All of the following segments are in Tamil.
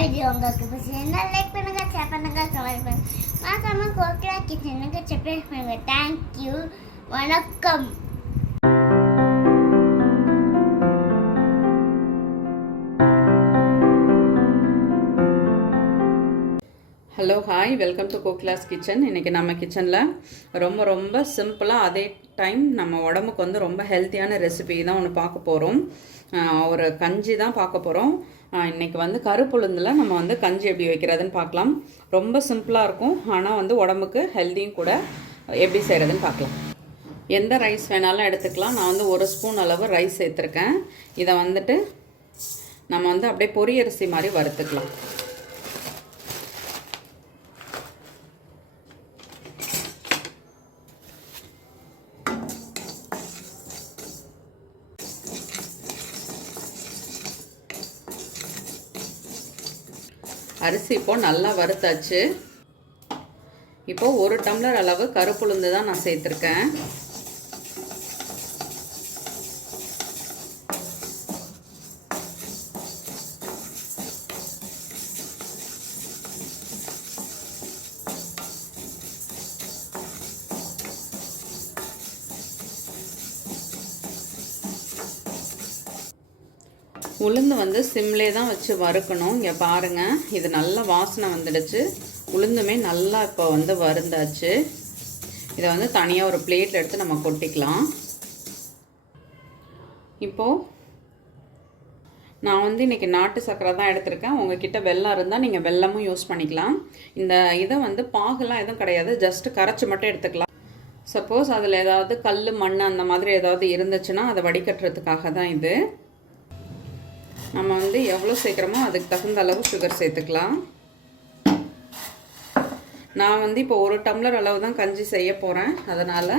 வீடியோ உங்களுக்கு பிடிச்சிருந்தா லைக் பண்ணுங்கள் ஷேர் பண்ணுங்கள் கமெண்ட் பண்ணுங்கள் மறக்காம கோக்கிலா கிச்சனுக்கு சப்ஸ்கிரைப் பண்ணுங்கள் தேங்க்யூ வணக்கம். Hello hi welcome to Kokila's kitchen இன்றைக்கி நம்ம கிச்சனில் ரொம்ப ரொம்ப சிம்பிளாக அதே டைம் நம்ம உடம்புக்கு வந்து ரொம்ப ஹெல்த்தியான ரெசிபி தான் ஒன்று பார்க்க போகிறோம் ஒரு கஞ்சி தான் பார்க்க போகிறோம் இன்றைக்கி வந்து கருப்புளுந்தில் நம்ம வந்து கஞ்சி எப்படி வைக்கிறதுன்னு பார்க்கலாம். ரொம்ப சிம்பிளாக இருக்கும். ஆனால் வந்து உடம்புக்கு ஹெல்த்தியும் கூட எப்படி செய்கிறதுன்னு பார்க்கலாம். எந்த ரைஸ் வேணாலும் எடுத்துக்கலாம். நான் வந்து ஒரு ஸ்பூன் அளவு ரைஸ் சேர்த்துருக்கேன். இதை வந்துட்டு நம்ம வந்து அப்படியே பொரியரிசி மாதிரி வறுத்துக்கலாம். அரிசி இப்போ நல்லா வறுத்தாச்சு. இப்போ ஒரு டம்ளர் அளவு கருப்புளுந்து தான் நான் சேர்த்துருக்கேன். உளுந்து வந்து சிம்லே தான் வச்சு வறுக்கணும். இங்கே பாருங்கள் இது நல்ல வாசனை வந்துடுச்சு. உளுந்துமே நல்லா இப்போ வந்து வருந்தாச்சு இதை வந்து தனியாக ஒரு பிளேட்டில் எடுத்து நம்ம கொட்டிக்கலாம். இப்போது நான் வந்து இன்றைக்கி நாட்டு சர்க்கரை தான் எடுத்திருக்கேன். உங்ககிட்ட வெள்ளம் இருந்தால் நீங்கள் வெல்லமும் யூஸ் பண்ணிக்கலாம். இந்த இதை வந்து பாகுலாம் எதுவும் கிடையாது. ஜஸ்ட்டு கரைச்சி மட்டும் எடுத்துக்கலாம். சப்போஸ் அதில் ஏதாவது கல் மண் அந்த மாதிரி ஏதாவது இருந்துச்சுன்னா அதை வடிகட்டுறதுக்காக தான் இது. நம்ம வந்து எவ்வளோ சேர்க்குறோமோ அதுக்கு தகுந்த அளவு சுகர் சேர்த்துக்கலாம். நான் வந்து இப்போ ஒரு டம்ளர் அளவு தான் கஞ்சி செய்ய போகிறேன் அதனால்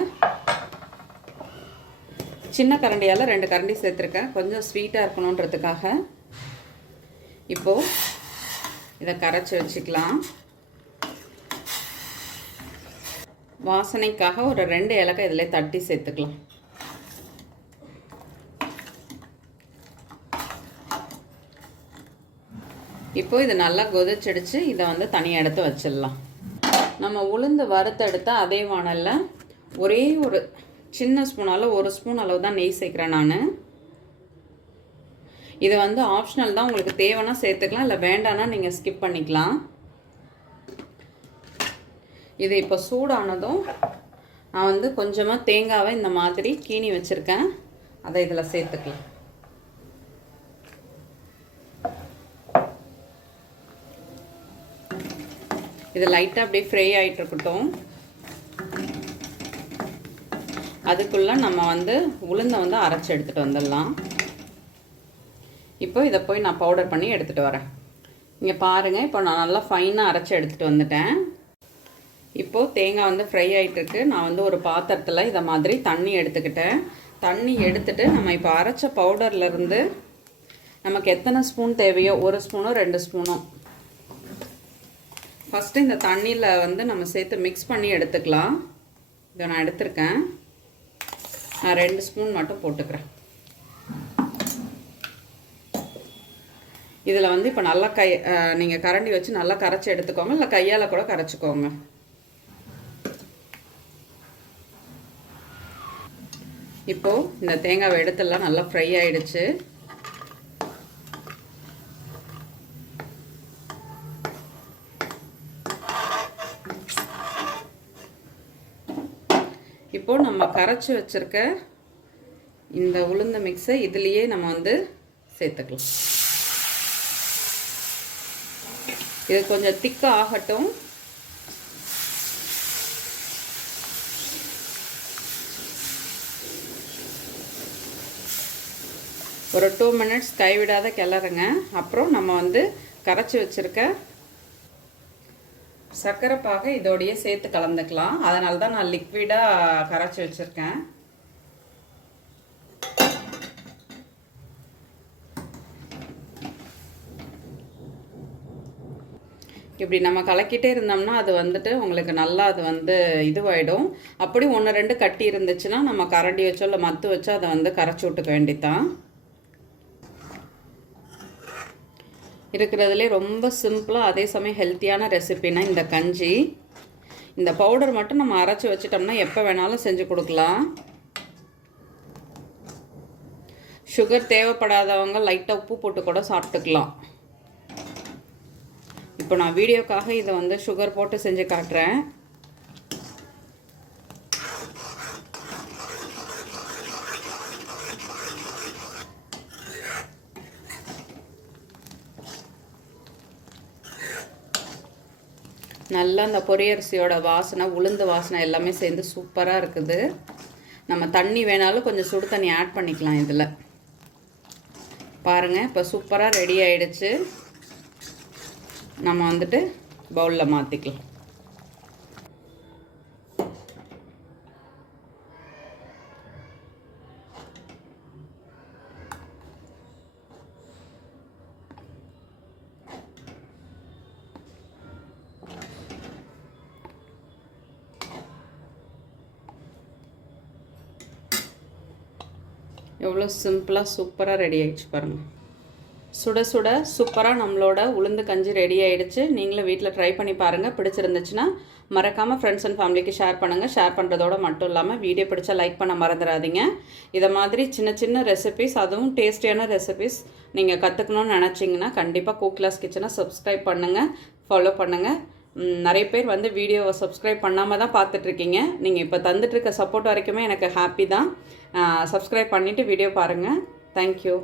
சின்ன கரண்டியால் ரெண்டு கரண்டி சேர்த்துருக்கேன். கொஞ்சம் ஸ்வீட்டாக இருக்கணுன்றதுக்காக இப்போது இதை கரைச்சி வச்சுக்கலாம். வாசனைக்காக ஒரு ரெண்டு ஏலக்காய் இதில் தட்டி சேர்த்துக்கலாம். இப்போது இது நல்லா கொதிச்சிடுச்சு இதை வந்து தனியாக எடுத்து வச்சிடலாம். நம்ம உளுந்து வறுத்தெடுத்து அதே வானலில் ஒரே ஒரு சின்ன ஸ்பூனால் ஒரு ஸ்பூன் அளவு தான் நெய் சேர்க்குறேன் நான். இது வந்து ஆப்ஷனல் தான். உங்களுக்கு தேவைன்னா சேர்த்துக்கலாம். இல்லை வேண்டான்னா நீங்கள் ஸ்கிப் பண்ணிக்கலாம். இது இப்போ சூடானதும் நான் வந்து கொஞ்சமாக தேங்காவை இந்த மாதிரி கீனி வச்சுருக்கேன். அதை இதில் சேர்த்துக்கலாம். இது லைட்டாக அப்படியே ஃப்ரை ஆகிட்டு இருக்கட்டும் அதுக்குள்ளே நம்ம வந்து உளுந்தை வந்து அரைச்சி எடுத்துகிட்டு வந்துடலாம். இப்போ இதை போய் நான் பவுடர் பண்ணி எடுத்துகிட்டு வரேன். இங்கே பாருங்கள் இப்போ நான் நல்லா ஃபைனாக அரைச்சி எடுத்துகிட்டு வந்துட்டேன். இப்போது தேங்காய் வந்து ஃப்ரை ஆகிட்டுருக்கு நான் வந்து ஒரு பாத்திரத்தில் இதை மாதிரி தண்ணி எடுத்துக்கிட்டேன். தண்ணி எடுத்துகிட்டு நம்ம இப்போ அரைச்ச பவுடர்லேருந்து நமக்கு எத்தனை ஸ்பூன் தேவையோ ஒரு ஸ்பூனோ ரெண்டு ஸ்பூனோ ஃபஸ்ட்டு இந்த தண்ணியில் வந்து நம்ம சேர்த்து மிக்ஸ் பண்ணி எடுத்துக்கலாம். இதை நான் எடுத்திருக்கேன். நான் ரெண்டு ஸ்பூன் மட்டும் போட்டுக்கிறேன். இதில் வந்து இப்போ நல்லா கை நீங்கள் கரண்டி வச்சு நல்லா கரைச்சி எடுத்துக்கோங்க. இல்லை கையால் கூட கரைச்சிக்கோங்க. இப்போது இந்த தேங்காவை எடுத்துலாம் நல்லா ஃப்ரை ஆகிடுச்சு இப்போது நம்ம கரைச்சி வச்சுருக்க இந்த உளுந்த மிக்ஸை இதுலேயே நம்ம வந்து சேர்த்துக்கலாம். இது கொஞ்சம் திக்காக ஆகட்டும். ஒரு டூ மினிட்ஸ் கைவிடாத கிளறுங்க. அப்புறம் நம்ம வந்து கரைச்சி வச்சுருக்க சர்க்கரை பாகை இதோடையே சேர்த்து கலந்துக்கலாம். அதனால தான் நான் லிக்விடாக கரைச்சி வச்சுருக்கேன். இப்படி நம்ம கலக்கிட்டே இருந்தோம்னா அது வந்துட்டு உங்களுக்கு நல்லா அது வந்து இதுவாயிடும். அப்படி ஒன்று ரெண்டு கட்டி இருந்துச்சுன்னா நம்ம கரண்டி வச்சோ இல்லை மத்து வச்சோ அதை வந்து கரைச்சி விட்டுக்க வேண்டித்தான் இருக்கிறதுலே ரொம்ப சிம்பிளாக அதே சமயம் ஹெல்த்தியான ரெசிபினா இந்த கஞ்சி. இந்த பவுடர் மட்டும் நம்ம அரைச்சி வச்சிட்டோம்னா எப்போ வேணாலும் செஞ்சு கொடுக்கலாம். சுகர் தேவைப்படாதவங்க லைட்டாக உப்பு போட்டு கூட சாப்பிட்டுக்கலாம். இப்போ நான் வீடியோக்காக இதை வந்து சுகர் போட்டு செஞ்சு காட்டுறேன். நல்லா அந்த பொரியரிசியோட வாசனை உளுந்து வாசனை எல்லாமே சேர்ந்து சூப்பராக இருக்குது. நம்ம தண்ணி வேணாலும் கொஞ்சம் சுடு தண்ணி ஆட் பண்ணிக்கலாம் இதில். பாருங்கள் இப்போ சூப்பராக ரெடி ஆகிடுச்சு நம்ம வந்துட்டு பவுலில் மாற்றிக்கலாம் எவ்வளோ சிம்பிளாக சூப்பராக ரெடி ஆகிடுச்சு பாருங்கள் சுட சுட சூப்பராக நம்மளோட உளுந்து கஞ்சி ரெடி ஆகிடுச்சு நீங்களும் வீட்டில் ட்ரை பண்ணி பாருங்கள் பிடிச்சிருந்துச்சுன்னா மறக்காமல் ஃப்ரெண்ட்ஸ் அண்ட் ஃபேமிலிக்கு ஷேர் பண்ணுங்கள் ஷேர் பண்ணுறதோட மட்டும் இல்லாமல் வீடியோ பிடிச்சா லைக் பண்ண மறந்துடாதீங்க இதை மாதிரி சின்ன சின்ன ரெசிபிஸ் அதுவும் டேஸ்டியான ரெசிபிஸ் நீங்கள் கற்றுக்கணும்னு நினச்சிங்கன்னா கண்டிப்பாக கூக்லாஸ் கிச்சனை சப்ஸ்கிரைப் பண்ணுங்கள் ஃபாலோ பண்ணுங்கள் நிறைய பேர் வந்து வீடியோவை சப்ஸ்கிரைப் பண்ணாமல் தான் பார்த்துட்ருக்கீங்க. நீங்கள் இப்போ தந்துட்டுருக்க சப்போர்ட் வரைக்குமே எனக்கு ஹாப்பி தான். சப்ஸ்கிரைப் பண்ணிவிட்டு வீடியோ பாருங்கள் தேங்க்யூ